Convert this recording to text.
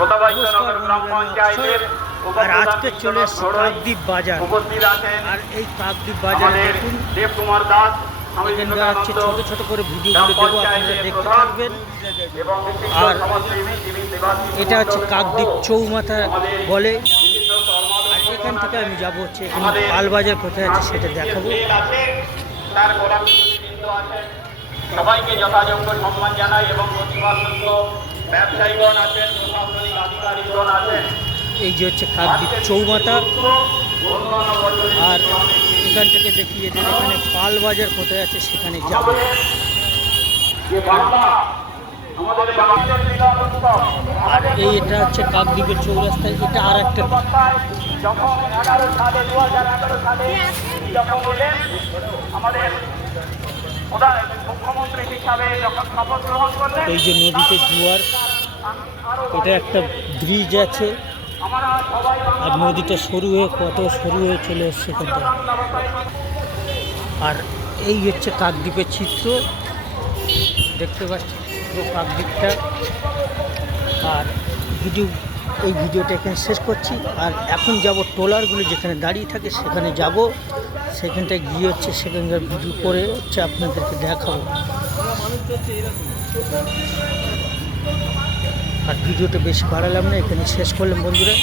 নমস্কার বন্ধুরা, আর আজকে চলে এসেছি কাকদ্বীপ বাজার। আর এই কাকদ্বীপ বাজারে দেখুন এখানকার হচ্ছে ছোট ছোট করে ভিডিওগুলো দেবো, আপনারা দেখতে থাকবেন। আর এটা হচ্ছে কাকদ্বীপ চৌমাথা বলে। আর এখান থেকে আমি যাবো হচ্ছে এখানে পালবাজার কোথায় আছে সেটা দেখাবো। সবাইকে যথাযোগ্য সম্মান জানাই এবং প্রতিভাসূক্ত ব্যবসায়ীগণ আছেন, প্রশাসনিক আধিকারিকগণ আছেন। এই যে হচ্ছে কাকদ্বীপ চৌমাথা। আর এখান থেকে দেখিয়ে দেন এখানে পালবাজার কোথায় আছে সেখানে যাব। আর এটা হচ্ছে কাকদ্বীপের চৌরাস্তায়, এটা আর একটা যখন 2011 সালে যখন বললেন আমাদের মুখ্যমন্ত্রী হিসাবে যখন শপথ গ্রহণ করলেন, এই যে নদীতে জোয়ার, এটা একটা ব্রিজ আছে। আর নদীটা সরু হয়ে কত সরু হয়ে চলে এসছে এখানটা। আর এই হচ্ছে কাকদ্বীপের চিত্র, দেখতে পাচ্ছি পুরো কাকদ্বীপটা। আর এই ভিডিওটা এখানে শেষ করছি। আর এখন যাব ট্রলারগুলো যেখানে দাঁড়িয়ে থাকে সেখানে যাব, সেখানটায় গিয়ে হচ্ছে সেখানকার ভিডিও করে হচ্ছে আপনাদেরকে দেখাবো। আর ভিডিওটা বেশি বাড়ালাম না, এখানে শেষ করলাম বন্ধুরা।